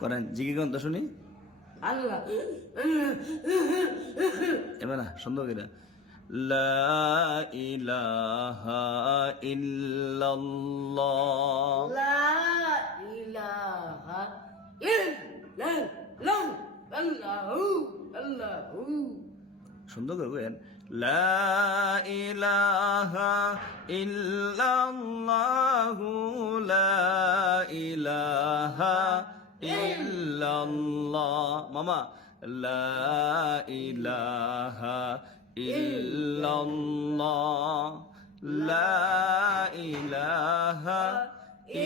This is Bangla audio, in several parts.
করেন জিজ্ঞেস করুন তো শুনি আল্লাহ এবার না সুন্দর করে লা ইলাহা ইল্লাল্লাহ লা ইলাহা ইল্লাল্লাহ আল্লাহু আল্লাহু সুন্দর করে বলেন লা ইলাহা ইল্লাল্লাহু লা ইলাহা ইল্লাল্লাহ মামা লা ইলাহা ইল্লাল্লাহ লা ইলাহা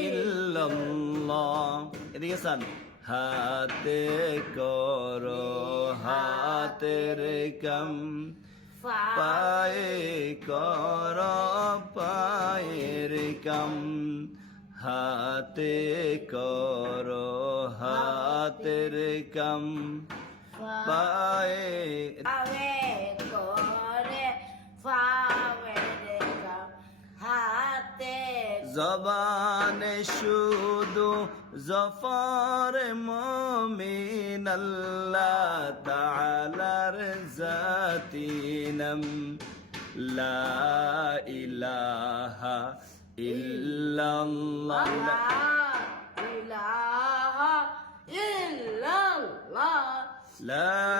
ইল্লাল্লাহ এদিকে সান হাতে করো হাতের কাম পায়ে কর পায়ের কাম হাতে কর হাতের কাম পায়ে ফাবে করে ফাবে রেখা হাতে জবানে শুধু জফর মুমিন আল্লাহ তাআলার জাতিনম লা ইলাহা ইল্লাল্লাহ লা ইলাহা ইল্লাল্লাহ লা